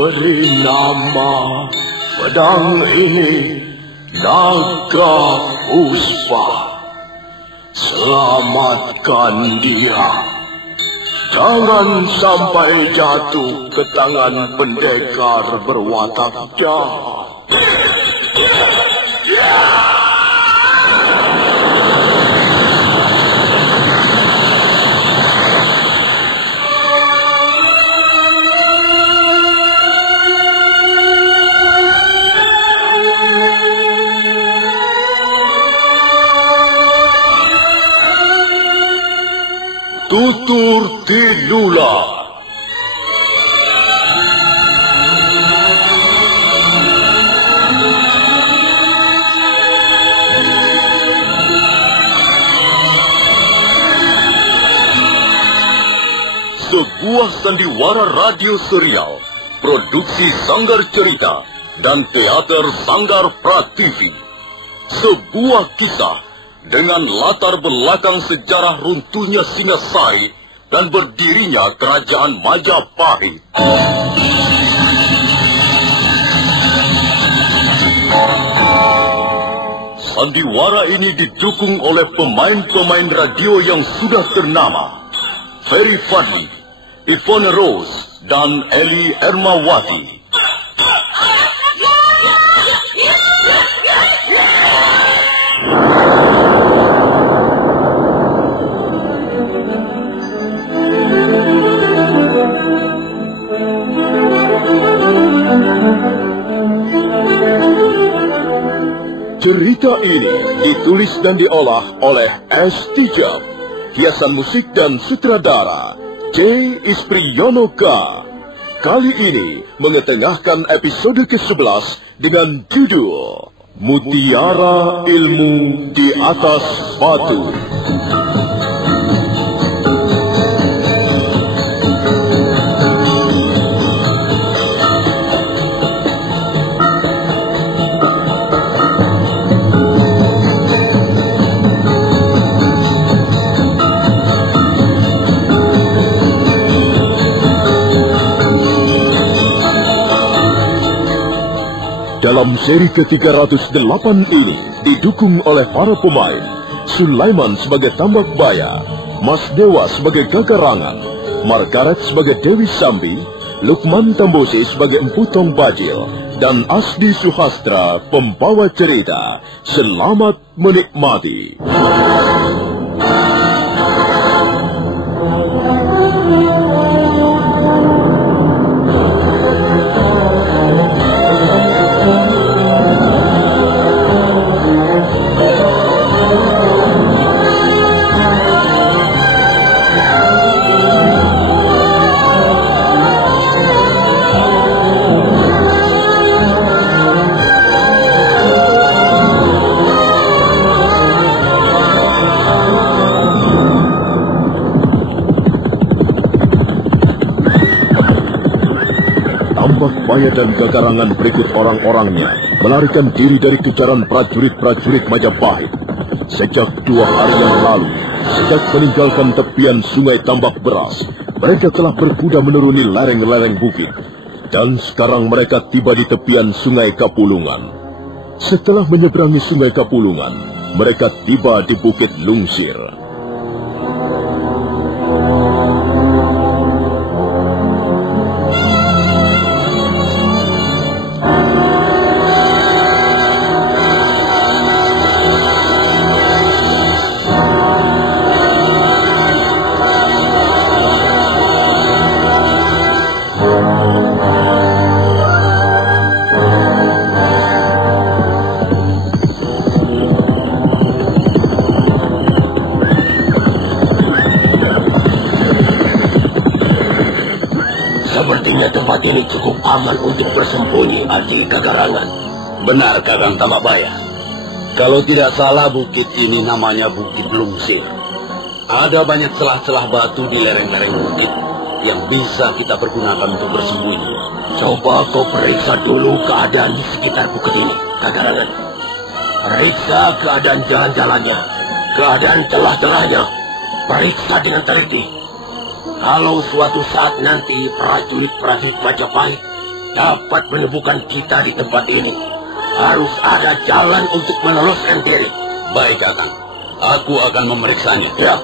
beri nama pedang ini Naga Puspa. Selamatkan dia. Jangan sampai jatuh ke tangan pendekar berwatak jahat. Tutur Tinula. Sebuah sandiwara radio serial, produksi Sanggar Cerita dan Teater Sanggar Prativi. Sebuah kisah dengan latar belakang sejarah runtuhnya Singasari dan berdirinya Kerajaan Majapahit. Sandiwara ini didukung oleh pemain-pemain radio yang sudah ternama, Ferry Fadli, Ivone Rose, dan Eli Ermawati. Cerita ini ditulis dan diolah oleh S. Tijab, hiasan musik dan sutradara J. Ispriyonoka. Kali ini mengetengahkan episode ke-11 dengan judul Mutiara Ilmu di Atas Batu. Dalam seri ke-308 ini didukung oleh para pemain Sulaiman sebagai Tambak Baya, Mas Dewa sebagai Gagarangan, Margaret sebagai Dewi Sambi, Lukman Tambosi sebagai Empu Tong Bajil, dan Asdi Suhastra pembawa cerita. Selamat menikmati. Baya dan Gagarangan berikut orang-orangnya melarikan diri dari kejaran prajurit-prajurit Majapahit. Sejak 2 hari yang lalu, sejak meninggalkan tepian sungai Tambak Beras, mereka telah berkuda menuruni lereng-lereng bukit. Dan sekarang mereka tiba di tepian sungai Kapulungan. Setelah menyeberangi sungai Kapulungan, mereka tiba di Bukit Lungsir. Tempat ini cukup aman untuk bersembunyi, Adi Gagarangan. Benar, Kakang Tamabaya. Kalau tidak salah, bukit ini namanya Bukit Lungsir. Ada banyak celah-celah batu di lereng-lereng bukit yang bisa kita pergunakan untuk bersembunyi. Coba kau periksa dulu keadaan di sekitar bukit ini, Gagarangan. Periksa keadaan jalan-jalannya, keadaan celah-celahnya. Periksa dengan teliti. Kalau suatu saat nanti prajurit-prajurit Majapahit dapat menemukan kita di tempat ini, harus ada jalan untuk meneruskan diri. Baik, Kakang. Aku akan memeriksanya. Ya.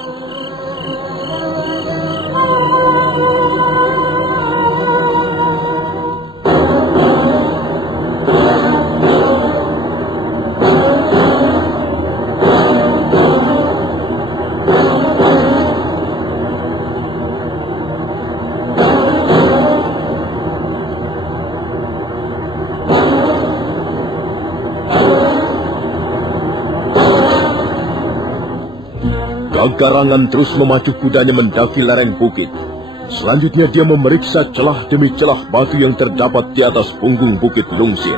Garangan terus memacu kudanya mendaki lereng bukit. Selanjutnya dia memeriksa celah demi celah batu yang terdapat di atas punggung Bukit Lungsir.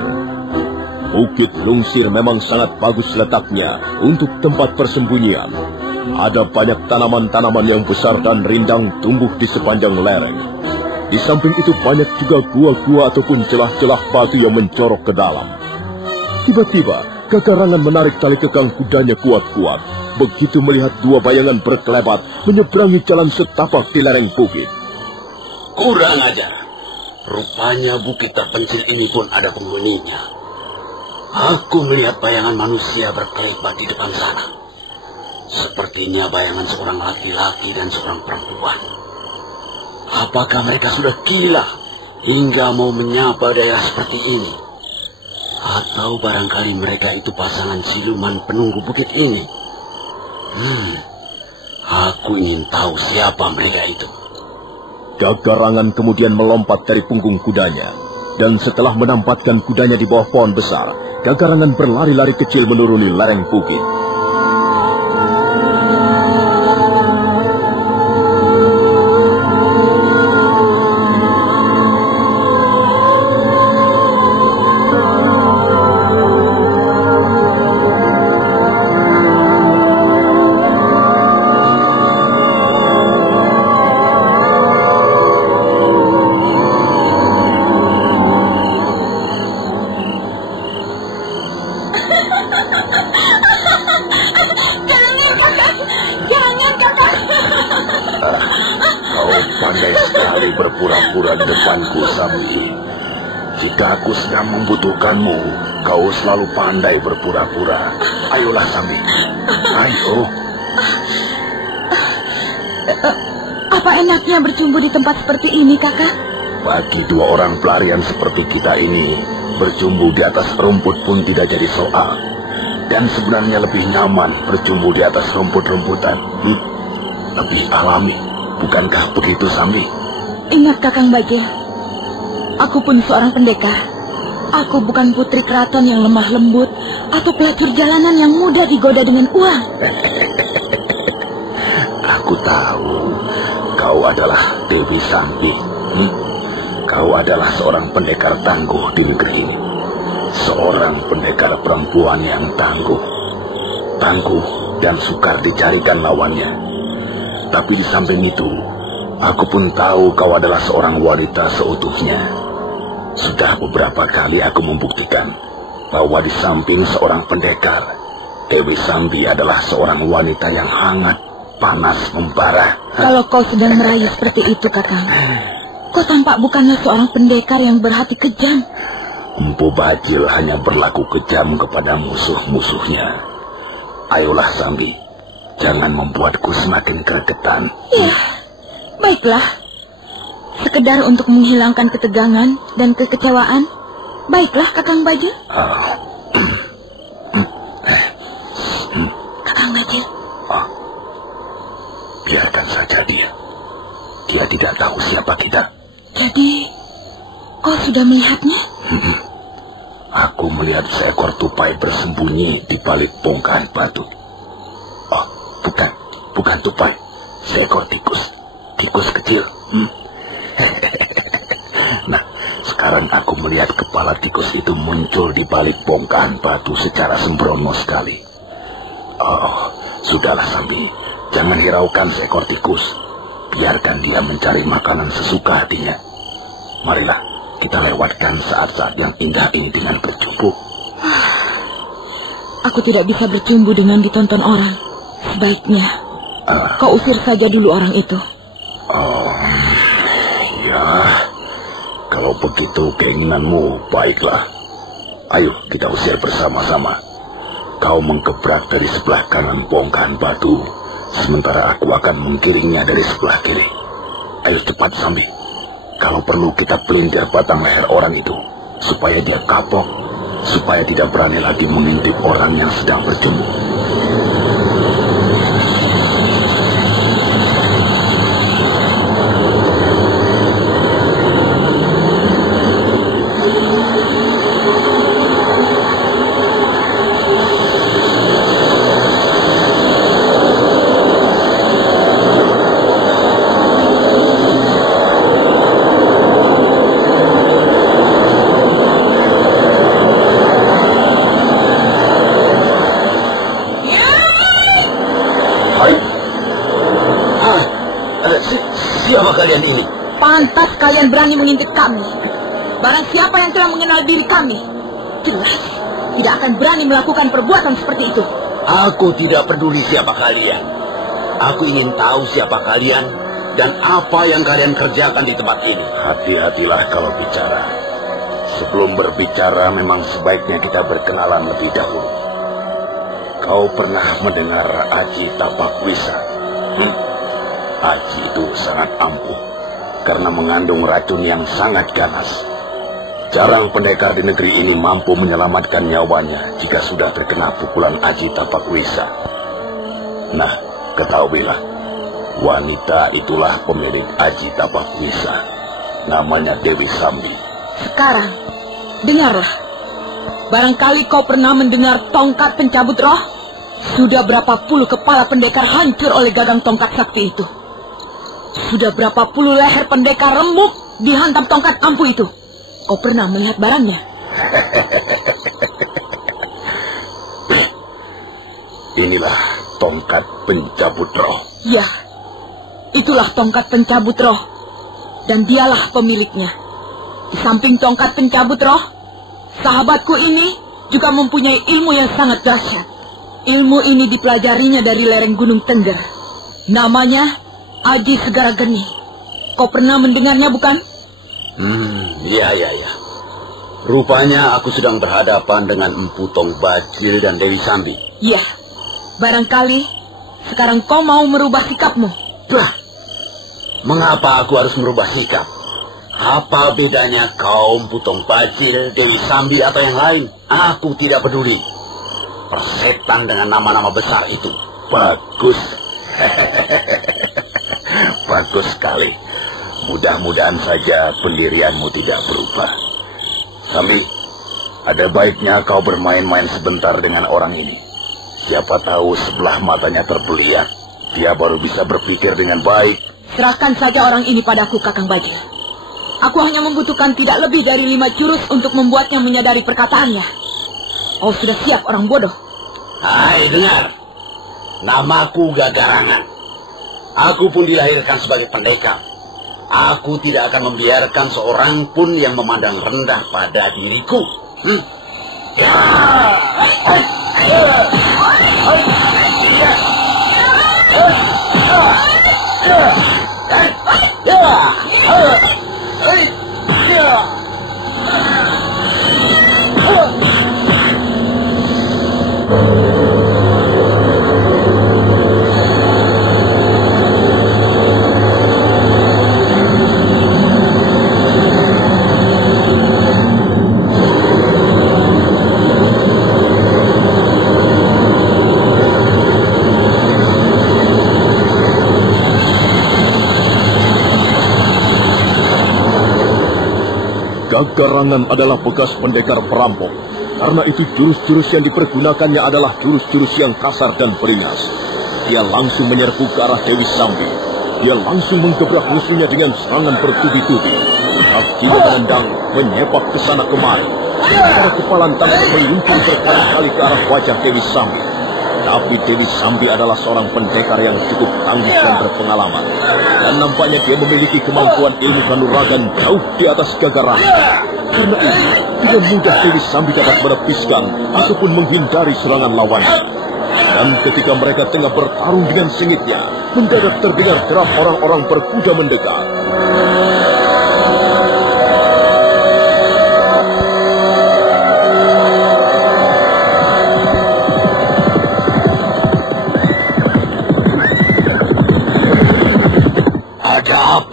Bukit Lungsir memang sangat bagus letaknya untuk tempat persembunyian. Ada banyak tanaman-tanaman yang besar dan rindang tumbuh di sepanjang lereng. Di samping itu banyak juga gua-gua ataupun celah-celah batu yang mencorok ke dalam. Tiba-tiba, Kakarangan menarik tali kekang kudanya kuat-kuat. Begitu melihat dua bayangan berkelebat menyeberangi jalan setapak di lereng bukit. Kurang ajar. Rupanya bukit terpencil ini pun ada penghuninya. Aku melihat bayangan manusia berkelebat di depan sana. Sepertinya bayangan seorang laki-laki dan seorang perempuan. Apakah mereka sudah gila hingga mau menyapa daerah seperti ini? Atau barangkali mereka itu pasangan siluman penunggu bukit ini? Aku ingin tahu siapa mereka itu. Kakarangan kemudian melompat dari punggung kudanya. Dan setelah menampatkan kudanya di bawah pohon besar, Kakarangan berlari-lari kecil menuruni lereng bukit. Berpura-pura di depanku, Sambi. Jika aku sedang membutuhkanmu, kau selalu pandai berpura-pura. Ayolah, Sambi. Ayo. Apa enaknya bercumbu di tempat seperti ini, Kakak? Bagi dua orang pelarian seperti kita ini, bercumbu di atas rumput pun tidak jadi soal. Dan sebenarnya lebih nyaman bercumbu di atas rumput-rumputan. Lebih alami. Bukankah begitu, Sambi? Ingat, Kakang Bajil, aku pun seorang pendekar. Aku bukan putri keraton yang lemah lembut atau pelacur jalanan yang mudah digoda dengan uang. Aku tahu kau adalah Dewi Sambi. Kau adalah seorang pendekar tangguh di negeri ini. Seorang pendekar perempuan yang tangguh. Tangguh dan sukar dicarikan lawannya. Tapi di samping itu, aku pun tahu kau adalah seorang wanita seutuhnya. Sudah beberapa kali aku membuktikan bahwa di samping seorang pendekar, Dewi Sambi adalah seorang wanita yang hangat, panas, membara. Kalau kau sedang merayu seperti itu, Kakang, kau tampak bukanlah seorang pendekar yang berhati kejam. Empu Bajil hanya berlaku kejam kepada musuh-musuhnya. Ayolah, Sambi, jangan membuatku semakin gregetan. Ya. Baiklah, sekedar untuk menghilangkan ketegangan dan kekecewaan. Baiklah, Kakang Bajil. Kakang Bajil. Biarkan saja dia. Dia tidak tahu siapa kita. Jadi, kau sudah melihatnya? Aku melihat seekor tupai bersembunyi di balik bongkahan batu. Oh, bukan tupai. Seekor tikus. Tikus kecil. Nah, sekarang aku melihat kepala tikus itu muncul di balik bongkahan batu secara sembrono sekali. Oh, sudahlah, Sambi. Jangan hiraukan seekor tikus. Biarkan dia mencari makanan sesuka hatinya. Marilah, kita lewatkan saat-saat yang indah ini dengan bercumbu. Aku tidak bisa bercumbu dengan ditonton orang. Sebaiknya, kau usir saja dulu orang itu. Oh, ya. Kalau begitu keinginanmu, baiklah. Ayo kita usir bersama-sama. Kau menggebrak dari sebelah kanan bongkahan batu, sementara aku akan menggiringnya dari sebelah kiri. Ayo cepat Sambi. Kalau perlu kita pelintir batang leher orang itu, supaya dia kapok, supaya tidak berani lagi mengintip orang yang sedang berjemur. Siapa kalian ini? Pantas kalian berani mengintip kami. Barang siapa yang telah mengenal diri kami, jelas tidak akan berani melakukan perbuatan seperti itu. Aku tidak peduli siapa kalian. Aku ingin tahu siapa kalian dan apa yang kalian kerjakan di tempat ini. Hati-hatilah kalau bicara. Sebelum berbicara memang sebaiknya kita berkenalan lebih dahulu. Kau pernah mendengar Aji Tapakwisa? Aji itu sangat ampuh karena mengandung racun yang sangat ganas. Jarang pendekar di negeri ini mampu menyelamatkan nyawanya jika sudah terkena pukulan Aji Tapakwisa. Nah, ketahuilah, wanita itulah pemilik Aji Tapakwisa. Namanya Dewi Sambi. Sekarang, dengarlah. Barangkali kau pernah mendengar tongkat pencabut roh? Sudah berapa puluh kepala pendekar hancur oleh gagang tongkat sakti itu. Sudah berapa puluh leher pendekar remuk dihantam tongkat ampuh itu. Kau pernah melihat barangnya? Inilah tongkat pencabut roh. Ya, itulah tongkat pencabut roh. Dan dialah pemiliknya. Di samping tongkat pencabut roh, sahabatku ini juga mempunyai ilmu yang sangat dahsyat. Ilmu ini dipelajarinya dari lereng Gunung Tengger. Namanya Aji Segara Geni. Kau pernah mendengarnya bukan? Iya. Rupanya aku sedang berhadapan dengan Empu Tong Bajil dan Dewi Sambi. Iya. Barangkali sekarang kau mau merubah sikapmu. Bah, mengapa aku harus merubah sikap? Apa bedanya kau Empu Tong Bajil, Dewi Sambi atau yang lain? Aku tidak peduli. Persetan dengan nama-nama besar itu. Bagus. Bagus sekali. Mudah-mudahan saja pendirianmu tidak berubah. Sambi, ada baiknya kau bermain-main sebentar dengan orang ini. Siapa tahu sebelah matanya terbeliak, dia baru bisa berpikir dengan baik. Serahkan saja orang ini padaku, Kakang Bajil. Aku hanya membutuhkan tidak lebih dari 5 jurus untuk membuatnya menyadari perkataannya. Kau sudah siap, orang bodoh? Hai, dengar. Namaku Gagarangan. Aku pun dilahirkan sebagai pendekar. Aku tidak akan membiarkan seorang pun yang memandang rendah pada diriku. Gagarangan adalah bekas pendekar perampok. Karena itu jurus-jurus yang dipergunakannya adalah jurus-jurus yang kasar dan beringas. Dia langsung menyerbu ke arah Dewi Sambi. Dia langsung menggebrak musuhnya dengan serangan bertubi-tubi. Kakinya menendang, menyepak ke sana kemari. Sementara kepalan tangan meluncur berkali-kali ke arah wajah Dewi Sambi. Tapi Dewi Sambi adalah seorang pendekar yang cukup tangguh dan berpengalaman. Dan nampaknya dia memiliki kemampuan ilmu kanuragan jauh di atas Gagarangan. Karena itu, tidak mudah Dewi Sambi dapat menepiskan ataupun menghindari serangan lawannya. Dan ketika mereka tengah bertarung dengan sengitnya, mendadak terdengar derap orang-orang berkuda mendekat.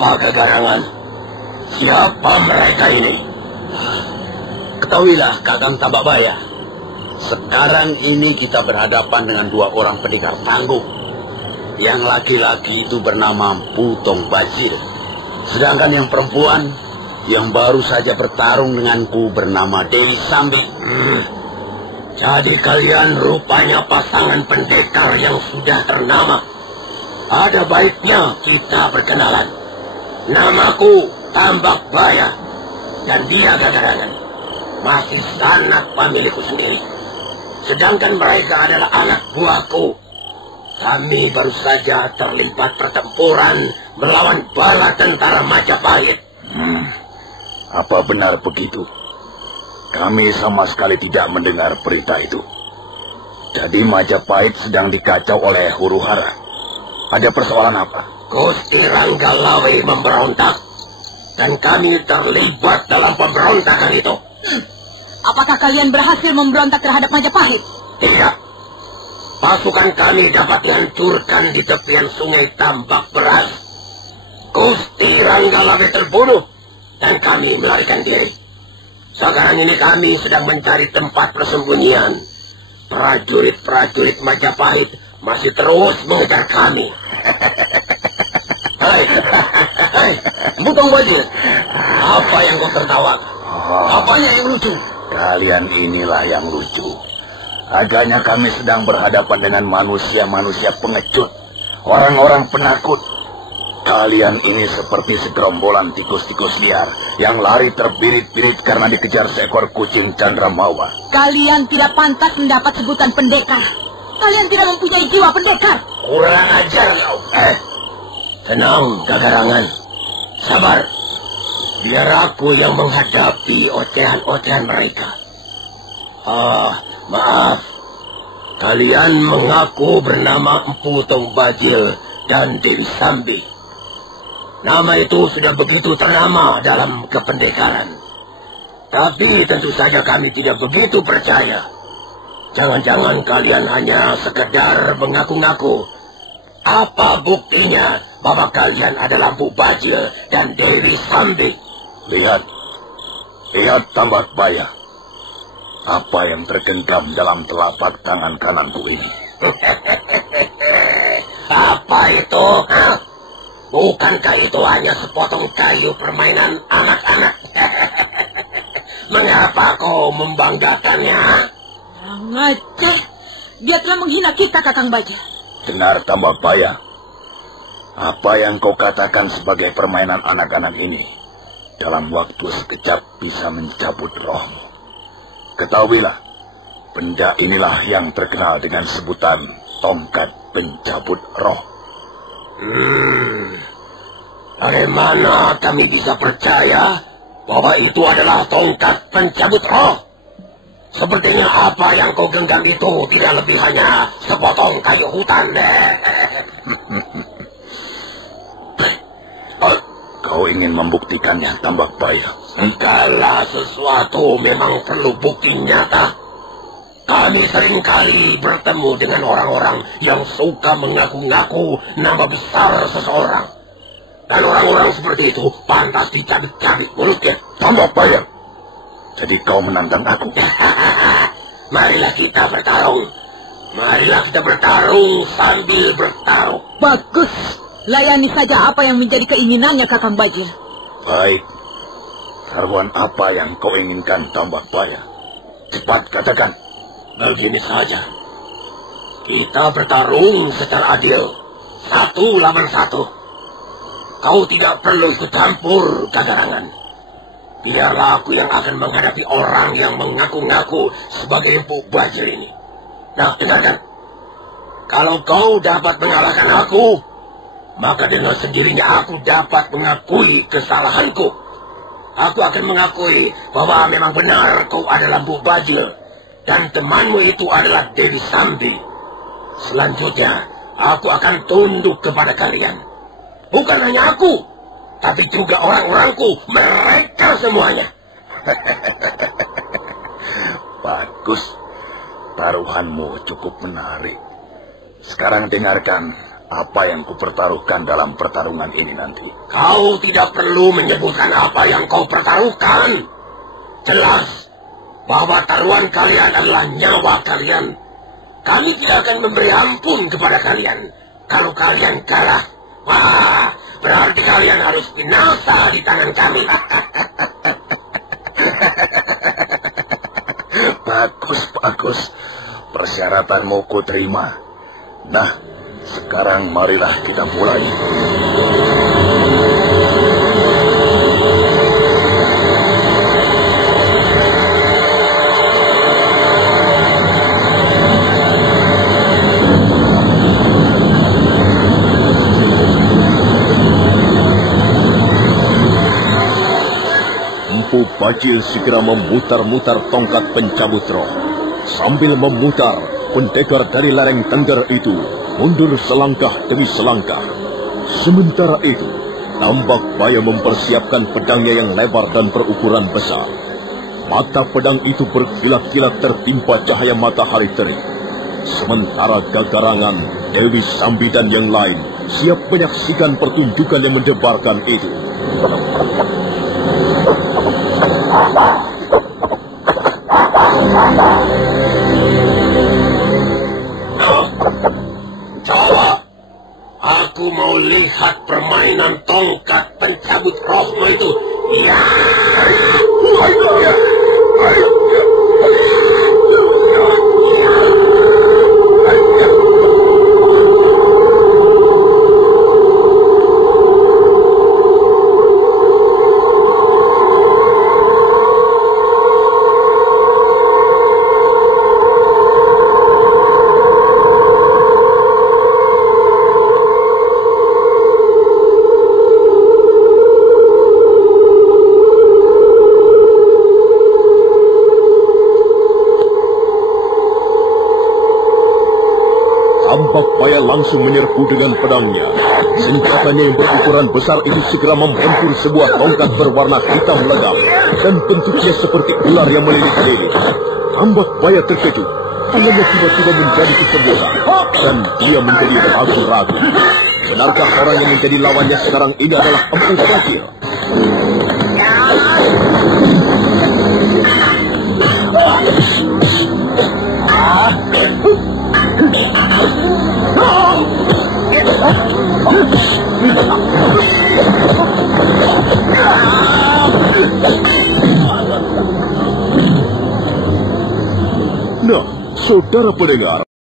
Apa kegagalan? Siapa mereka ini? Ketahuilah, Kakang Tambakbaya. Sekarang ini kita berhadapan dengan dua orang pendekar tangguh. Yang laki-laki itu bernama Mpu Tong Bajil. Sedangkan yang perempuan yang baru saja bertarung denganku bernama Dewi Sambi. Jadi kalian rupanya pasangan pendekar yang sudah ternama. Ada baiknya kita berkenalan. Namaku Tambakbaya dan dia Gagarangan. Masih sanak pemilikku sendiri. Sedangkan mereka adalah anak buahku. Kami baru saja terlibat pertempuran melawan bala tentara Majapahit. Apa benar begitu? Kami sama sekali tidak mendengar berita itu. Jadi Majapahit sedang dikacau oleh huru-hara. Ada persoalan apa? Gusti Ranggalawe memberontak. Dan kami terlibat dalam pemberontakan itu. Apakah kalian berhasil memberontak terhadap Majapahit? Tidak. Pasukan kami dapat dihancurkan di tepian sungai Tambak Beras. Gusti Ranggalawe terbunuh dan kami melarikan diri. Sekarang ini kami sedang mencari tempat persembunyian. Prajurit-prajurit Majapahit masih terus mengejar kami. Hai, Mpu Tong Bajil, apa yang kau tertawa? Apanya yang lucu? Kalian inilah yang lucu. Agaknya kami sedang berhadapan dengan manusia-manusia pengecut, orang-orang penakut. Kalian ini seperti segerombolan tikus-tikus liar yang lari terbirit-birit karena dikejar seekor kucing Candramawa. Kalian tidak pantas mendapat sebutan pendekar. Kalian tidak mempunyai jiwa pendekar. Kurang ajar kau. Tenang, Gagarangan. Sabar. Biar aku yang menghadapi ocehan-ocehan mereka. Maaf. Kalian mengaku bernama Mpu Tong Bajil dan Dewi Sambi. Nama itu sudah begitu ternama dalam kependekaran. Tapi tentu saja kami tidak begitu percaya. Jangan-jangan kalian hanya sekedar mengaku-ngaku. Apa buktinya bahwa kalian adalah Mpu Bajil dan Dewi Sambi? Lihat Tambakbaya. Apa yang tergenggam dalam telapak tangan kananku ini? Apa itu? Bukankah itu hanya sepotong kayu permainan anak-anak? Mengapa kau membanggakannya? Ngeceh. Dia telah menghina kita, Kakang Bajil. Benar, Tambakbaya. Apa yang kau katakan sebagai permainan anak-anak ini, dalam waktu sekejap bisa mencabut rohmu. Ketahuilah, benda inilah yang terkenal dengan sebutan tongkat pencabut roh. Bagaimana kami bisa percaya bahwa itu adalah tongkat pencabut roh? Sepertinya apa yang kau genggam itu tidak lebih hanya sepotong kayu hutan. Kau ingin membuktikannya, Tambakbaya? Segala sesuatu memang perlu bukti nyata. Kami seringkali bertemu dengan orang-orang yang suka mengaku-ngaku nama besar seseorang. Dan orang-orang seperti itu pantas dicabik-cabik mulutnya. Tambakbaya, jadi kau menantang aku? Marilah kita bertarung. Marilah kita bertarung sambil bertaruh. Bagus. Layani saja apa yang menjadi keinginannya, Kakang Bajil. Baik. Taruhan apa yang kau inginkan, Tambakbaya? Cepat katakan. Begini saja. Kita bertarung secara adil. 1 lawan 1. Kau tidak perlu ikut campur, Gagarangan. Biarlah aku yang akan menghadapi orang yang mengaku-ngaku sebagai Mpu Bajil ini. Nah, dengarkan. Kalau kau dapat mengalahkan aku, maka dengan sendirinya aku dapat mengakui kesalahanku. Aku akan mengakui bahwa memang benar kau adalah Mpu Bajil dan temanmu itu adalah Dewi Sambi. Selanjutnya, aku akan tunduk kepada kalian. Bukan hanya aku, tapi juga orang-orangku, mereka semuanya. Bagus. Taruhanmu cukup menarik. Sekarang dengarkan apa yang kupertaruhkan dalam pertarungan ini nanti. Kau tidak perlu menyebutkan apa yang kau pertaruhkan. Jelas bahwa taruhan kalian adalah nyawa kalian. Kami tidak akan memberi ampun kepada kalian. Kalau kalian kalah, wah, berarti kalian harus binasa di tangan kami. Bagus. Persyaratanmu ku terima. Nah, sekarang marilah kita mulai. Empu Bajil segera memutar-mutar tongkat pencabut roh. Sambil memutar, pendekar dari lereng Tengger itu mundur selangkah demi selangkah. Sementara itu, Tambak Baya mempersiapkan pedangnya yang lebar dan berukuran besar. Mata pedang itu berkilat-kilat tertimpa cahaya matahari terik. Sementara Gagarangan, Dewi Sambi dan yang lain siap menyaksikan pertunjukan yang mendebarkan itu. Coba, aku mau lihat permainan tongkat pencabut rohmu itu. Ya. Tambak Baya langsung menyerbu dengan pedangnya. Senjatanya yang berukuran besar itu segera membentur sebuah tongkat berwarna hitam legam dan bentuknya seperti ular yang melilit-lilit. Tambak Baya terkejut. Tangannya tiba-tiba menjadi kesembuhan dan dia menjadi ragu-ragu. Benarkah orang yang menjadi lawannya sekarang ini adalah Empu Bajil? Nah, saudara pendengar,